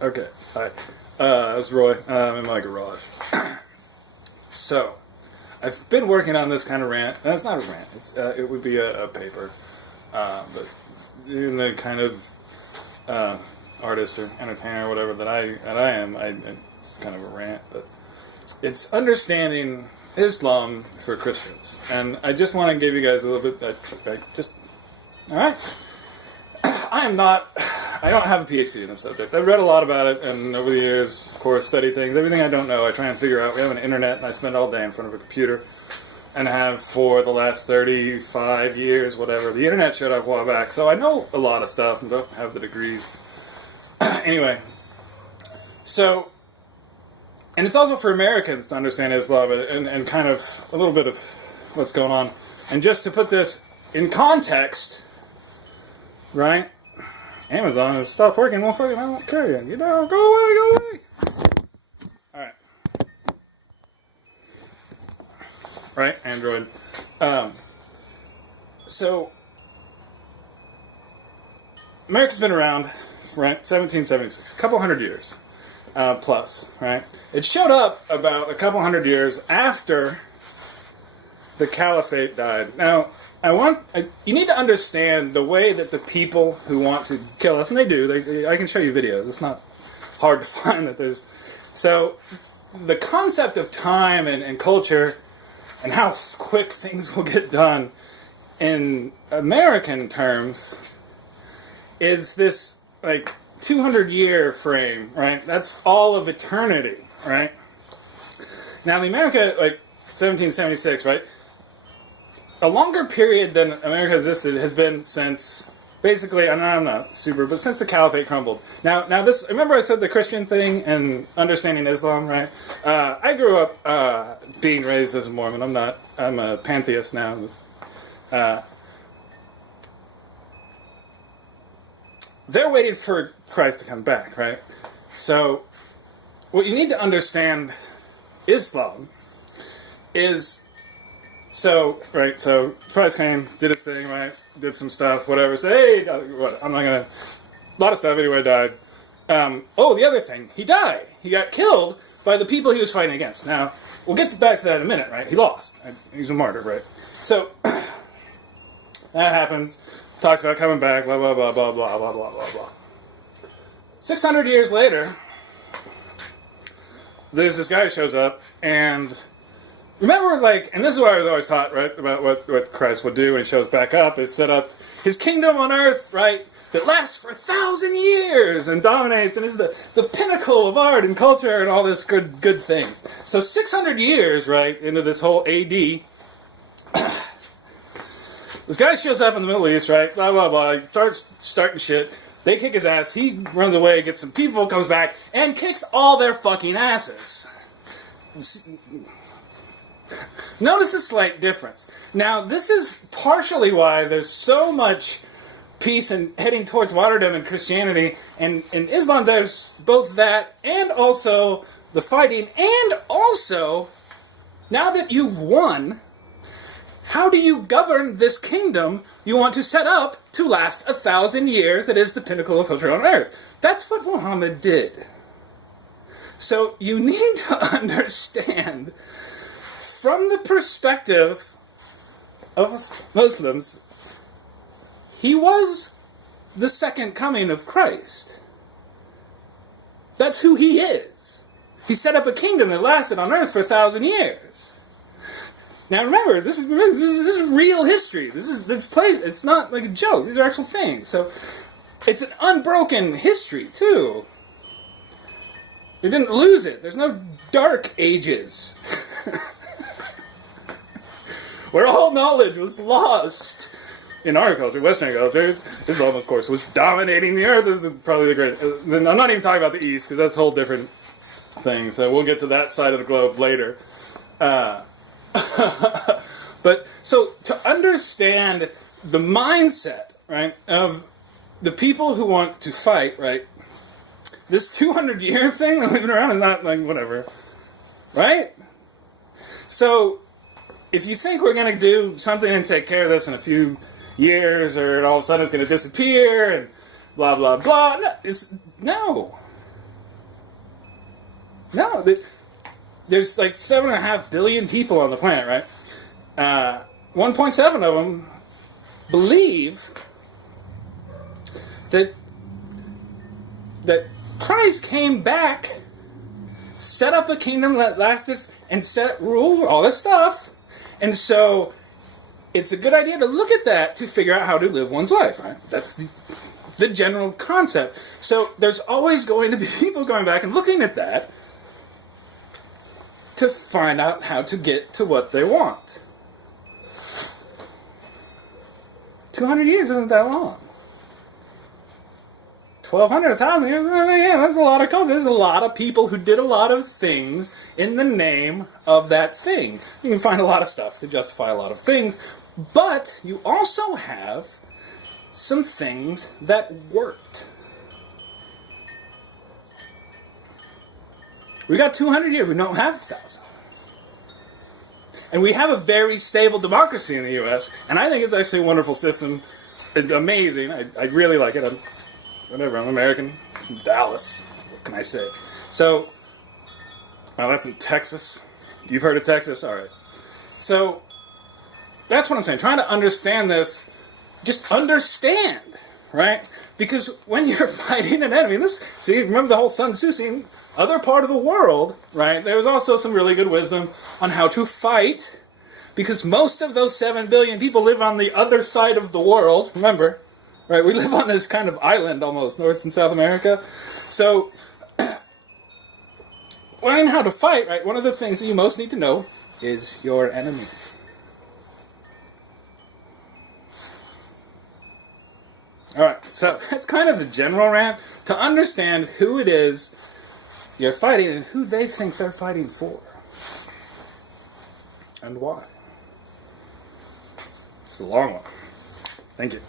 Okay, hi. That's Roy. I'm in my garage. So, I've been working on this kind of rant. It's not a rant. It would be a paper. But in the kind of artist or entertainer or whatever that I am, it's kind of a rant. But it's understanding Islam for Christians. And I just want to give you guys a little bit alright? I don't have a PhD in this subject. I've read a lot about it, and over the years, of course, study things. Everything I don't know, I try and figure out. We have an internet, and I spend all day in front of a computer, and have for the last 35 years, whatever. The internet showed up a while back, so I know a lot of stuff, and don't have the degrees. Anyway, so, and it's also for Americans to understand Islam, and kind of a little bit of what's going on. And just to put this in context, right? Amazon has stopped working. Won't fucking, I don't care. You know, go away. Alright. Right? Android. So, America's been around, right? 1776. A couple hundred years. Plus, right? It showed up about a couple hundred years after the Caliphate died. Now, you need to understand the way that the people who want to kill us, and they do, I can show you videos, it's not hard to find that there's... So, the concept of time and culture, and how quick things will get done, in American terms, is this, 200-year frame, right? That's all of eternity, right? Now, the America, 1776, right? A longer period than America existed has been since, basically, I'm not super, but since the Caliphate crumbled. Now this, remember I said the Christian thing and understanding Islam, right? I grew up being raised as a Mormon. I'm a pantheist now. They're waiting for Christ to come back, right? So, what you need to understand Islam is... So Christ came, did his thing, right? Did some stuff, whatever. Said, hey, what? I'm not gonna... A lot of stuff, anyway, died. The other thing, he died. He got killed by the people he was fighting against. Now, we'll get back to that in a minute, right? He lost. He's a martyr, right? So, that happens. Talks about coming back, blah, blah, blah, blah, blah, blah, blah, blah, blah. 600 years later, there's this guy who shows up, and... Remember, and this is what I was always taught, right, about what Christ will do when he shows back up, is set up his kingdom on earth, right, that lasts for 1,000 years and dominates and is the pinnacle of art and culture and all this good things. So 600 years, right, into this whole AD, this guy shows up in the Middle East, right, blah, blah, blah, he starts starting shit, they kick his ass, he runs away, gets some people, comes back, and kicks all their fucking asses. Notice the slight difference. Now, this is partially why there's so much peace and heading towards martyrdom in Christianity, and in Islam there's both that and also the fighting, and also, now that you've won, how do you govern this kingdom you want to set up to last 1,000 years that is the pinnacle of culture on earth? That's what Muhammad did. So, you need to understand... From the perspective of Muslims, he was the second coming of Christ. That's who he is. He set up a kingdom that lasted on earth for 1,000 years. Now remember, this is real history. It's not like a joke. These are actual things. So it's an unbroken history too. They didn't lose it. There's no dark ages. Where all knowledge was lost. In our culture, Western culture, Islam, of course, was dominating the earth. This is probably the greatest. I'm not even talking about the East, because that's a whole different thing. So we'll get to that side of the globe later. But, so, to understand the mindset, right, of the people who want to fight, right, this 200-year thing that we've been around is not, whatever. Right? So... If you think we're going to do something and take care of this in a few years, or all of a sudden it's going to disappear, and blah, blah, blah, no. No, there's like 7.5 billion people on the planet, right? 1.7 of them believe that Christ came back, set up a kingdom that lasted, and set rule, all this stuff. And so it's a good idea to look at that to figure out how to live one's life, right? That's the general concept. So there's always going to be people going back and looking at that to find out how to get to what they want. 200 years isn't that long. 1,200, 1,000 years, yeah, that's a lot of culture. There's a lot of people who did a lot of things in the name of that thing. You can find a lot of stuff to justify a lot of things, but you also have some things that worked. We got 200 years. We don't have 1,000. And we have a very stable democracy in the U.S., and I think it's actually a wonderful system. It's amazing. I really like it. I'm American. From Dallas. What can I say? So, well, that's in Texas. You've heard of Texas? All right. So, that's what I'm saying. Trying to understand this, just understand, right? Because when you're fighting an enemy, remember the whole Sun Tzu scene? Other part of the world, right? There was also some really good wisdom on how to fight, because most of those 7 billion people live on the other side of the world. Remember, right? We live on this kind of island almost, North and South America. So, learning how to fight, right? One of the things that you most need to know is your enemy. Alright, so that's kind of the general rant. To understand who it is you're fighting and who they think they're fighting for. And why. It's a long one. Thank you.